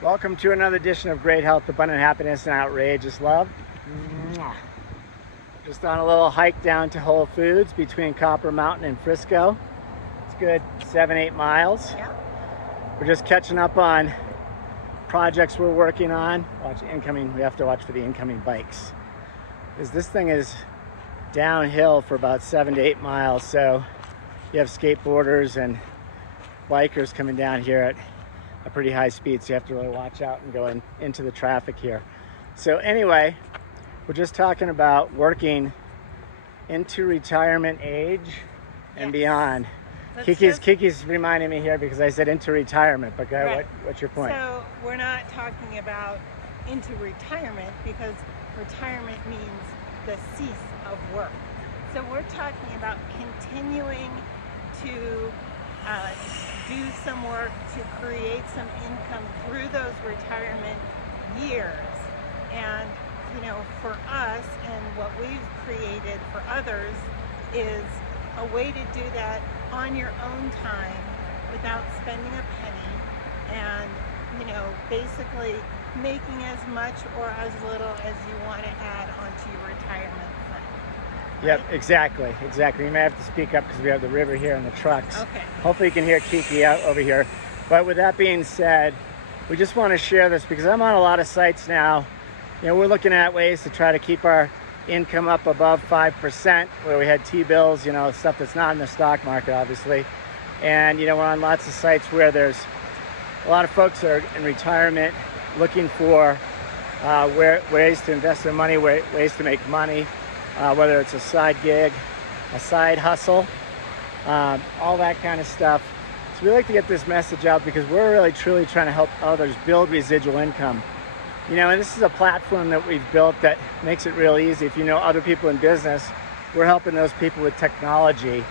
Welcome to another edition of Great Health, Abundant Happiness, and Outrageous Love. Mwah. Just on a little hike down to Whole Foods between Copper Mountain and Frisco. It's good 7-8 miles. Yeah. We're just catching up on projects we're working on. Watch incoming. We have to watch for the incoming bikes, because this thing is downhill for about 7 to 8 miles. So you have skateboarders and bikers coming down here at a pretty high speed, so you have to really watch out and go into the traffic here. So anyway, we're just talking about working into retirement age and beyond. Kiki's reminding me here because I said into retirement, but go, right. What's your point? So we're not talking about into retirement, because retirement means the cease of work. So we're talking about continuing to do some work to create some income through those retirement years. And for us, and what we've created for others, is a way to do that on your own time without spending a penny, and basically making as much or as little as you want to add onto your retirement fund. Yep, exactly. You may have to speak up because we have the river here and the trucks. Okay. Hopefully you can hear Kiki out over here. But with that being said, we just want to share this because I'm on a lot of sites now. We're looking at ways to try to keep our income up above 5%, where we had T-bills, stuff that's not in the stock market, obviously. And, we're on lots of sites where there's a lot of folks that are in retirement looking for ways to invest their money, ways to make money. Whether it's a side gig, a side hustle, all that kind of stuff. So we like to get this message out because we're really truly trying to help others build residual income. And this is a platform that we've built that makes it real easy. If you know other people in business, we're helping those people with technology,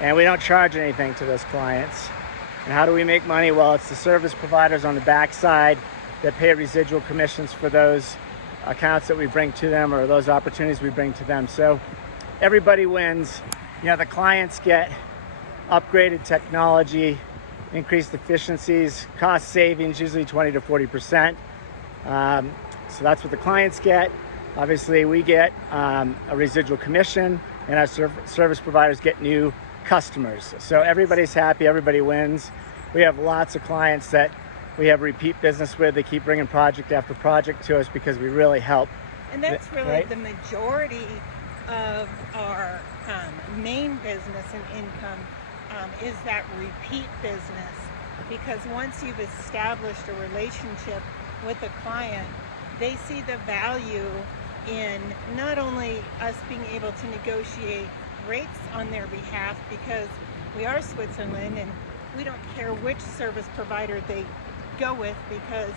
and we don't charge anything to those clients. And how do we make money? Well, it's the service providers on the backside that pay residual commissions for those accounts that we bring to them, or those opportunities we bring to them. So everybody wins. The clients get upgraded technology, increased efficiencies, cost savings, usually 20 to 40%. So that's what the clients get. Obviously, we get a residual commission, and our service providers get new customers. So everybody's happy, everybody wins. We have lots of clients that we have repeat business with. They keep bringing project after project to us because we really help. And that's really the majority of our main business and income is that repeat business. Because once you've established a relationship with a client, they see the value in not only us being able to negotiate rates on their behalf, because we are Switzerland and we don't care which service provider they go with, because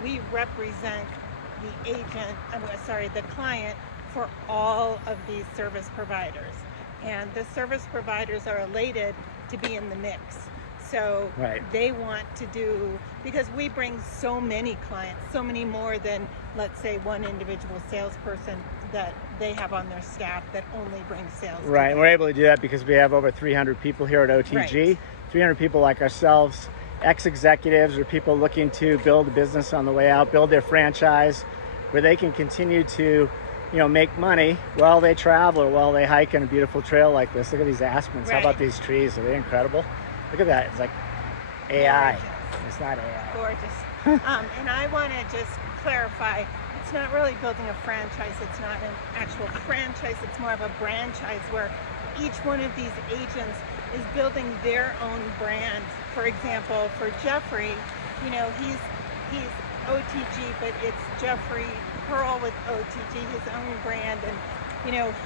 we represent the client for all of these service providers, and the service providers are elated to be in the mix. So they want to do, because we bring so many clients, so many more than, let's say, one individual salesperson that they have on their staff that only brings sales. Right, and we're able to do that because we have over 300 people here at OTG, 300 people like ourselves, ex-executives or people looking to build a business on the way out, build their franchise, where they can continue to, make money while they travel or while they hike on a beautiful trail like this. Look at these aspens. How about these trees? Are they incredible? Look at that. It's like AI. Gorgeous. It's not AI. Gorgeous. And I want to just clarify, it's not really building a franchise. It's not an actual franchise. It's more of a franchise where each one of these agents is building their own brand. For example, for Jeffrey, he's OTG, but it's Jeffrey Pearl with OTG, his own brand, and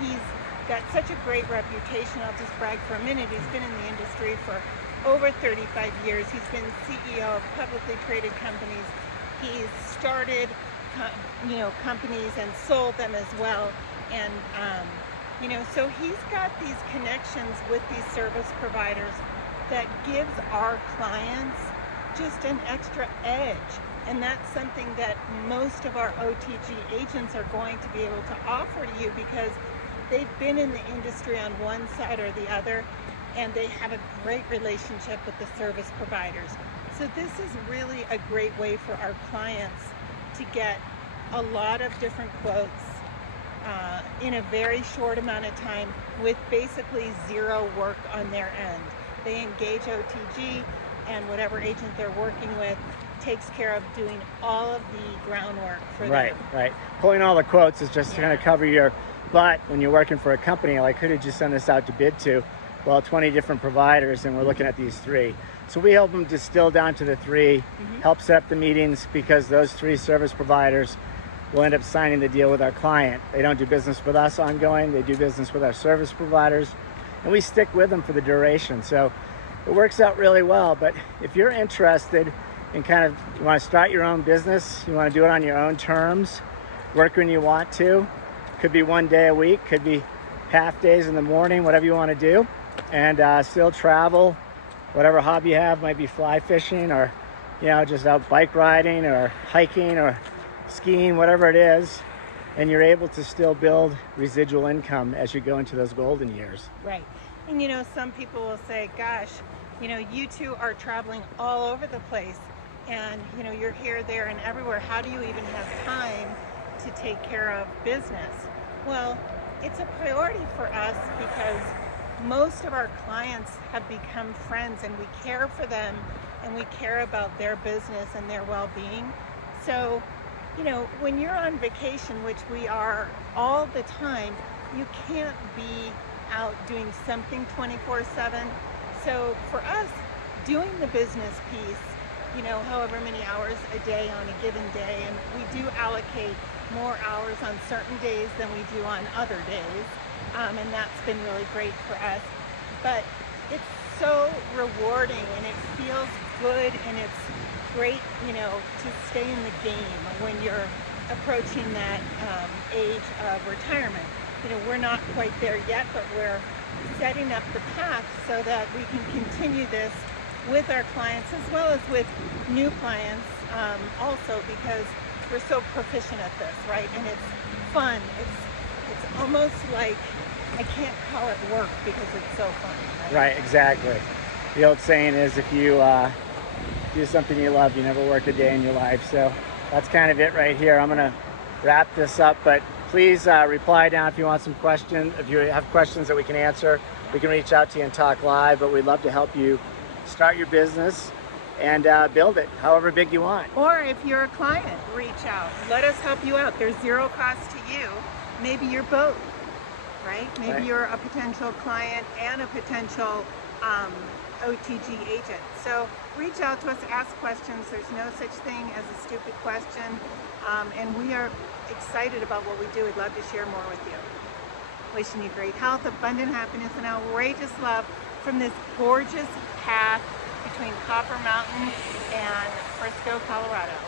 he's got such a great reputation. I'll just brag for a minute. He's been in the industry for over 35 years. He's been CEO of publicly traded companies. He's started companies and sold them as well, and so he's got these connections with these service providers that gives our clients just an extra edge. And that's something that most of our OTG agents are going to be able to offer to you, because they've been in the industry on one side or the other, and they have a great relationship with the service providers. So this is really a great way for our clients to get a lot of different quotes in a very short amount of time with basically zero work on their end. They engage OTG, and whatever agent they're working with takes care of doing all of the groundwork for them. Right. Pulling all the quotes is just going to cover your butt when you're working for a company. Like, who did you send this out to bid to? Well, 20 different providers, and we're looking at these 3. So we help them distill down to the 3, help set up the meetings, because those 3 service providers will end up signing the deal with our client. They don't do business with us ongoing, they do business with our service providers, and we stick with them for the duration. So it works out really well. But if you're interested in you want to start your own business, you want to do it on your own terms, work when you want to, could be 1 day a week, could be half days in the morning, whatever you want to do, and still travel, whatever hobby you have, might be fly fishing or just out bike riding or hiking or skiing, whatever it is, and you're able to still build residual income as you go into those golden years. Right. And some people will say, gosh, you two are traveling all over the place, and you're here, there, and everywhere. How do you even have time to take care of business? Well, it's a priority for us because most of our clients have become friends, and we care for them, and we care about their business and their well-being. So when you're on vacation, which we are all the time, you can't be out doing something 24/7. So for us, doing the business piece, however many hours a day on a given day, and we do allocate more hours on certain days than we do on other days, and that's been really great for us. But it's so rewarding, and it feels good, and it's great, to stay in the game when you're approaching that age of retirement. We're not quite there yet, but we're setting up the path so that we can continue this with our clients as well as with new clients also, because we're so proficient at this, right? And it's fun. It's almost like, I can't call it work because it's so fun, right? Right, exactly. The old saying is, if you do something you love, you never work a day in your life. So that's kind of it right here. I'm going to wrap this up, but please reply down if you want some questions. If you have questions that we can answer, we can reach out to you and talk live, but we'd love to help you start your business and build it however big you want. Or if you're a client, reach out. Let us help you out. There's zero cost to you. Maybe you're both, right? Maybe you're a potential client and a potential OTG agent. So reach out to us, ask questions. There's no such thing as a stupid question. And we are excited about what we do. We'd love to share more with you. Wishing you great health, abundant happiness, and outrageous love from this gorgeous path between Copper Mountain and Frisco, Colorado.